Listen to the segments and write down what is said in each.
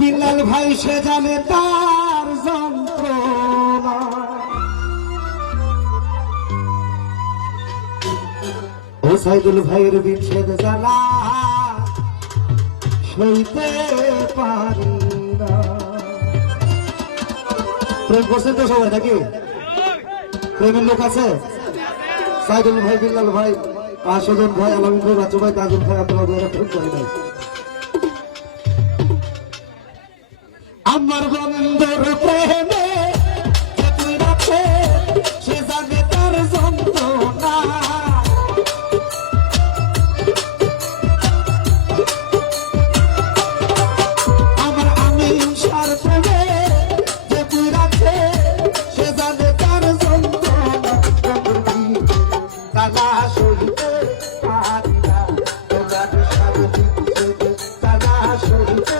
বিল্লাল ভাই সে জানে তার যন্ত্রণা, ও সাইদুল ভাইয়ের বিচ্ছেদ জ্বালা সইতে পারি না। প্রেম করছেন তো সবাই নাকি? প্রেমের লোক আছে? সাইদুল ভাই, বিল্লাল ভাই, সুজন ভাই, আলামিন ভাই, বাচ্চু ভাই, তাজুল ভাই, আপনারা প্রেম করে নাই? আমার বন্ধুর প্রেমে তুই রাখে সে জানে তার যন্ত্রণা, আমার আমি সার প্রেমে যে তুই রাখে সে জানে তার যন্ত্রণা, তারা সইতে পারি না, তারা সইতে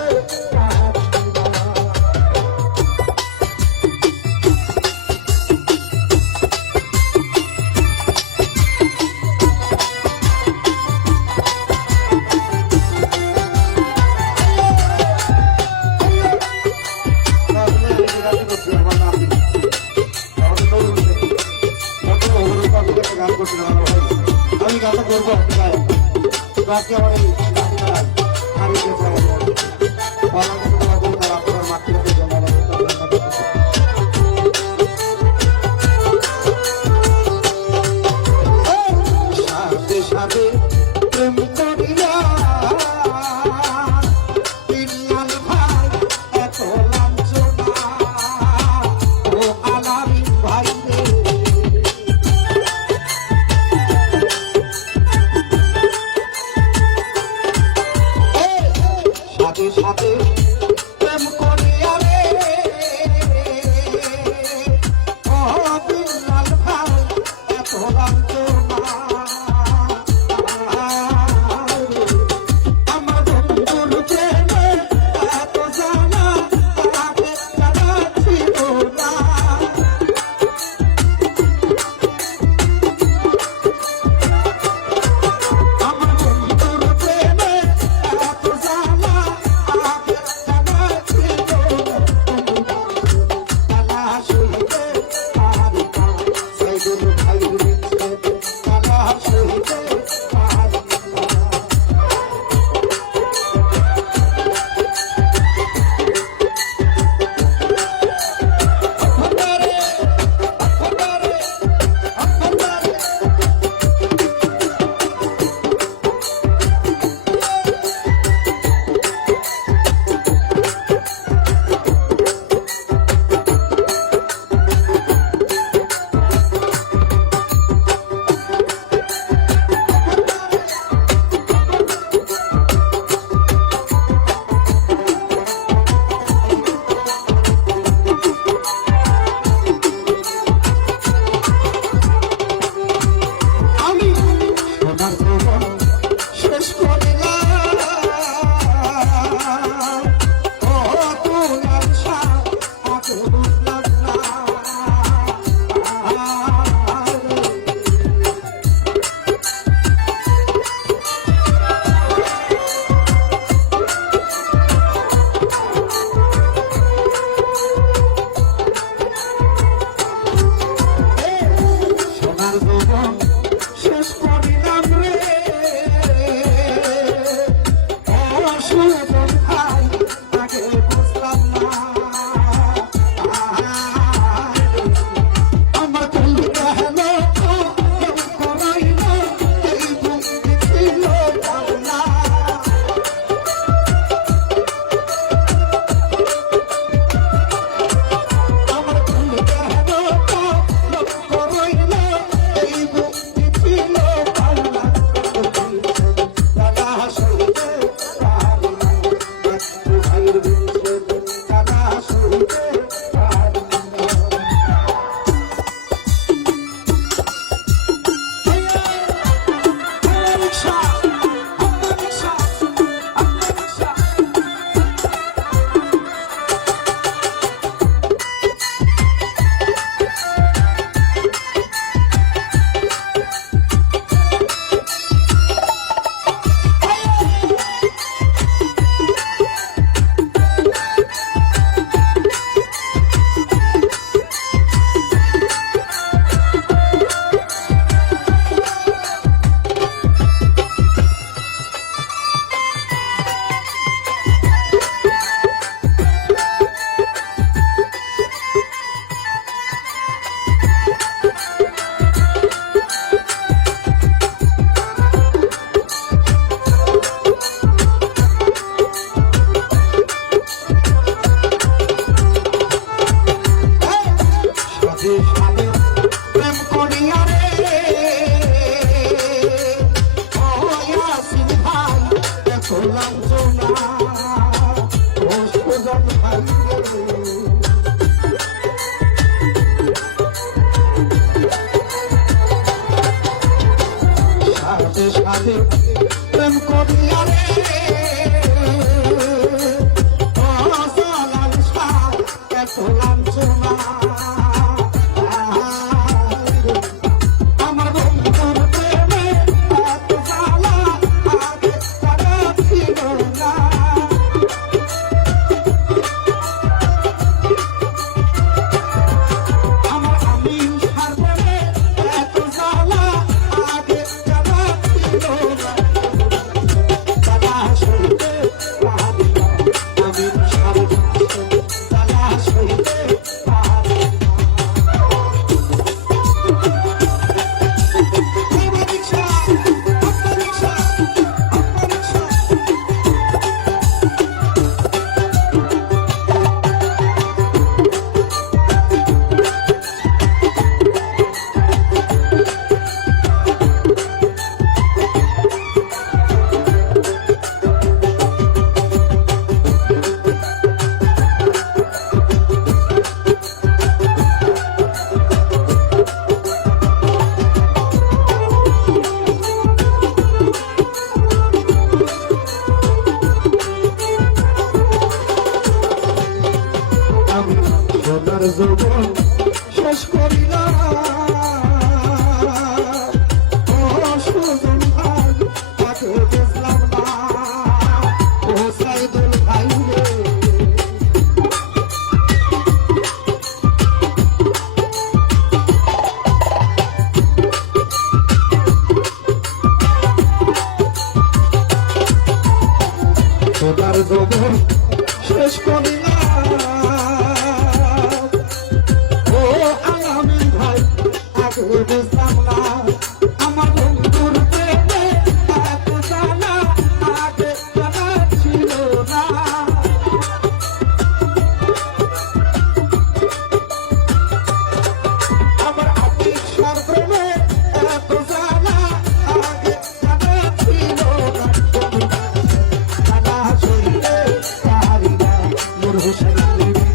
আমি গানটা করবো আজকে আমার এই আপনার মাতৃভাষার জন্য সাথে সাথে প্রেম করিয়া বিল্লাল ভাই এত লাঞ্ছনা, ও আলামিন ভাই রে সাথে প্রেম করিয়া রে, ও বিল্লাল ভাই এত লাঞ্ছনা, আমার বন্ধুর প্রেমে এত জ্বালা তাকে জানা ছিল না, আমার বন্ধুর প্রেমে এত জ্বালা এত লাঞ্ছনা ও সুজন ভাই সাথে সাথে প্রেম করিয়া রে এত লাঞ্ছনা আমার বন্ধুর প্রেমে এত জ্বালা আগে তারা ছিল না আমার আমিন সার প্রেমে এত জ্বালা আগে তারা ছিল না তারা সইতে পারি না আমিন সার তারা সইতে পারি না সোনার যৌবন শেষ করিলাম ও সুজন ভাই তাকে বুঝলাম না ও সাইদুল ভাই রে সোনার যৌবন শেষ করিলাম বুঝলাম না আমার বন্ধুর প্রেমে এত জ্বালা আগে জানা ছিল না আমার আতিশার প্রেমে এত জ্বালা আগে জানা ছিল না জানা সইতে পারি না মোর হোসেন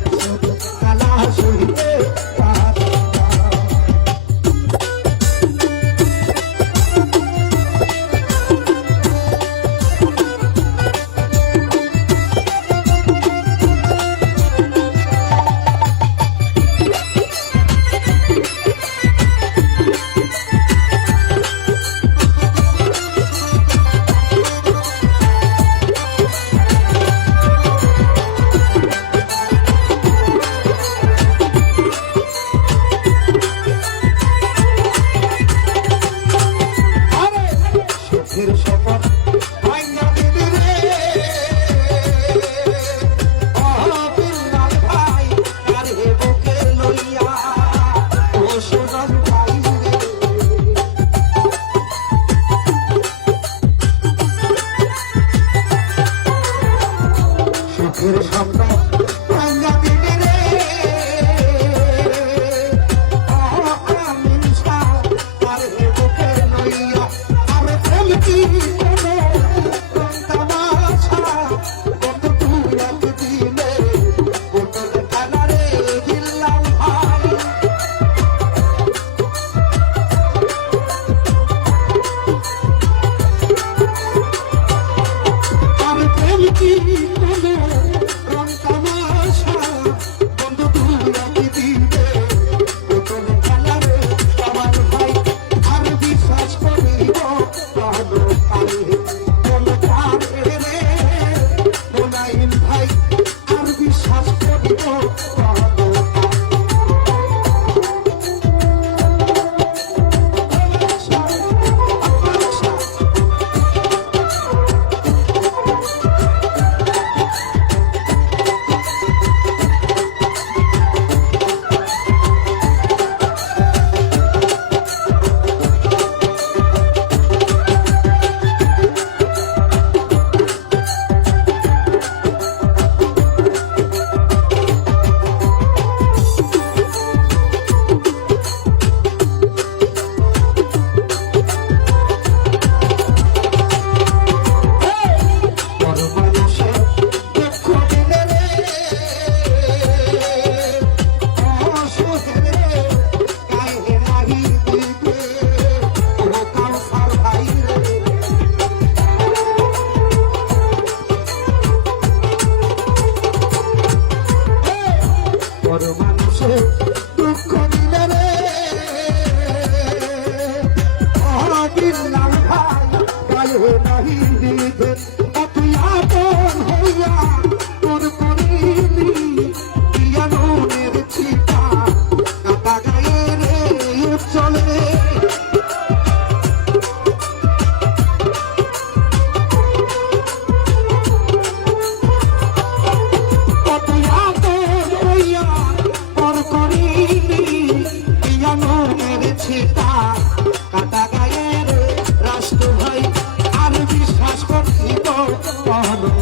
গো